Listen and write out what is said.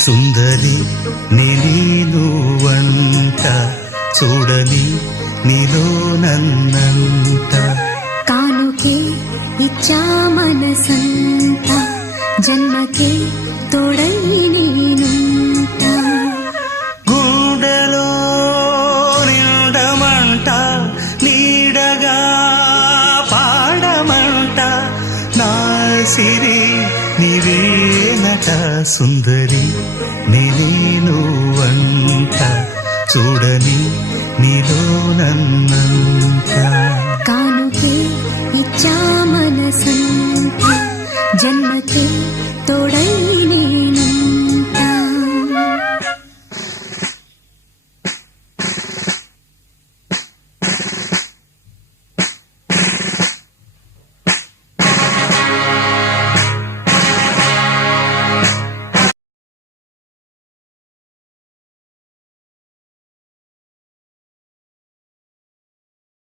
సుందరి నేను వంట చూడని నీలో నన్నంట కానుకే ఇచ్చా మనసంత జన్మకే తోడై నేనుంట గుండెలో నిండమంట నీడగా పాడమంట నా సిరి నీవేనట సుందరి నేను వంట చూడని నీలో నన్నంత కానుకే ఇచ్చా మనసంత జన్మకే తోడై